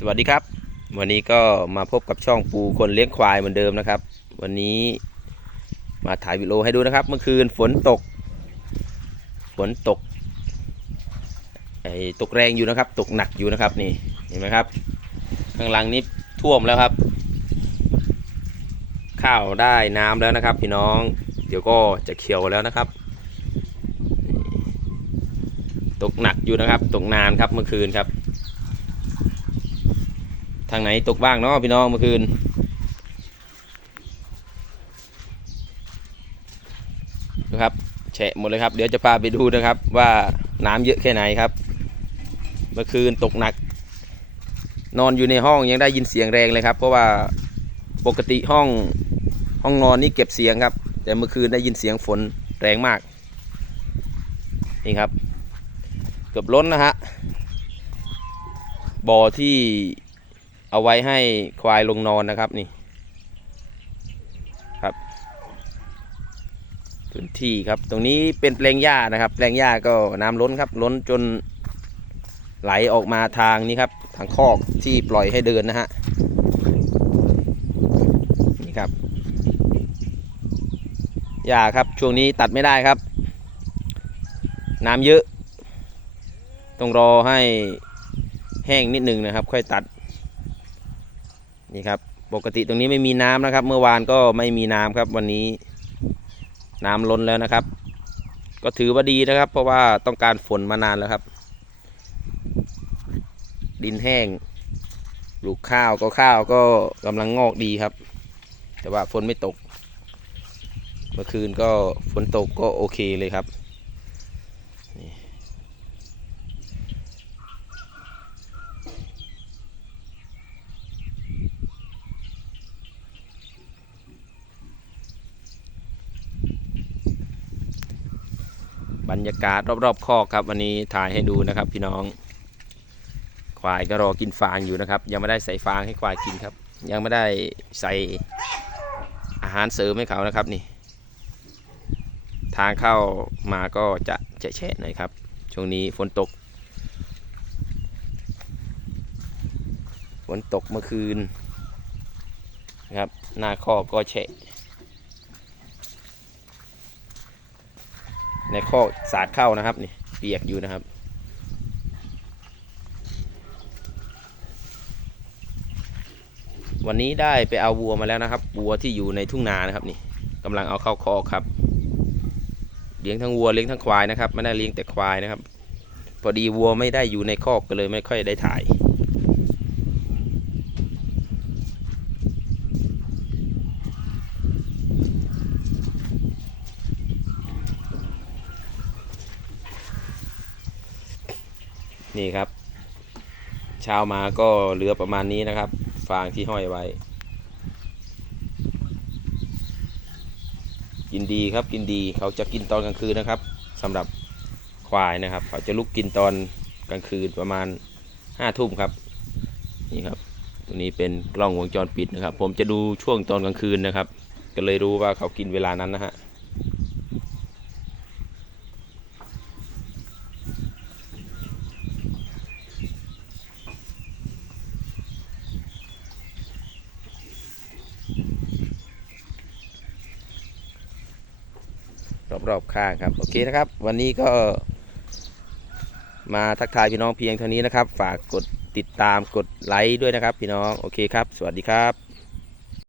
สวัสดีครับ วันนี้ก็มาพบกับช่องปูคนเลี้ยงควายเหมือนเดิมนะครับ วันนี้มาถ่ายวิดีโอให้ดูนะครับ เมื่อคืนฝนตก ฝนตกไอ้ตกแรงอยู่นะครับ ตกหนักอยู่นะครับนี่เห็นไหมครับ ข้างหลังนี้ท่วมแล้วครับ ข้าวได้น้ำแล้วนะครับ พี่น้องเดี๋ยวก็จะเขียวแล้วนะครับ ตกหนักอยู่นะครับ ตกนานครับเมื่อคืนครับ ทางไหนตกบ้างเนาะพี่น้องเมื่อคืนนะครับแฉะหมดเลยครับ เดี๋ยวจะพาไปดูนะครับว่าน้ำเยอะแค่ไหนครับ เมื่อคืนตกหนัก นอนอยู่ในห้องยังได้ยินเสียงแรงเลยครับ เพราะว่าปกติห้องห้องนอนนี่เก็บเสียงครับ แต่เมื่อคืนได้ยินเสียงฝนแรงมากนี่ครับ เกือบล้นนะฮะบ่อที่ เอาไว้ให้ควายลงนอนนะครับนี่ครับพื้นที่ครับ ตรงนี้เป็นแปลงหญ้านะครับ แปลงหญ้าก็น้ำล้นครับ ล้นจนไหลออกมาทางนี้ครับ ทางคอกที่ปล่อยให้เดินนะฮะนี่ครับหญ้าครับช่วงนี้ตัดไม่ได้ครับ น้ำเยอะ ต้องรอให้แห้งนิดหนึ่งนะครับ ค่อยตัด นี่ครับ ปกติตรงนี้ไม่มีน้ำนะครับ เมื่อวานก็ไม่มีน้ำครับ วันนี้น้ำล้นแล้วนะครับ ก็ถือว่าดีนะครับ เพราะว่าต้องการฝนมานานแล้วครับ ดินแห้งปลูกข้าวก็ข้าวก็กำลังงอกดีครับ แต่ว่าฝนไม่ตก เมื่อคืนก็ฝนตกก็โอเคเลยครับ บรรยากาศรอบๆคอกครับ วันนี้ถ่ายให้ดูนะครับพี่น้อง ควายก็รอกินฟางอยู่นะครับ ยังไม่ได้ใส่ฟางให้ควายกินครับ ยังไม่ได้ใส่อาหารเสริมให้เขานะครับนี่ ทางเข้ามาก็จะแฉะๆหน่อยครับ ช่วงนี้ฝนตก ฝนตกเมื่อคืนนะครับหน้าคอกก็แฉะ ในข้อสาดเข้านะครับ นี่เปียกอยู่นะครับ วันนี้ได้ไปเอาวัวมาแล้วนะครับวัวที่อยู่ในทุ่งนานะครับ นี่กำลังเอาเข้าคอกครับ เลี้ยงทั้งวัวเลี้ยงทั้งควายนะครับไม่ได้เลี้ยงแต่ควายนะครับ พอดีวัวไม่ได้อยู่ในคอกก็เลยไม่ค่อยได้ถ่าย นี่ครับ เช้ามาก็เหลือประมาณนี้นะครับ ฟางที่ห้อยไว้ กินดีครับกินดีเขาจะกินตอนกลางคืนนะครับสำหรับควายนะครับ เขาจะลุกกินตอนกลางคืนประมาณห้าทุ่มครับ นี่ครับตัวนี้เป็นกล้องวงจรปิดนะครับ ผมจะดูช่วงตอนกลางคืนนะครับ ก็เลยรู้ว่าเขากินเวลานั้นนะฮะ รอบๆข้างครับ โอเคนะครับ วันนี้ก็มาทักทายพี่น้องเพียงเท่านี้นะครับ ฝากกดติดตามกดไลค์ด้วยนะครับ พี่น้อง โอเคครับ สวัสดีครับ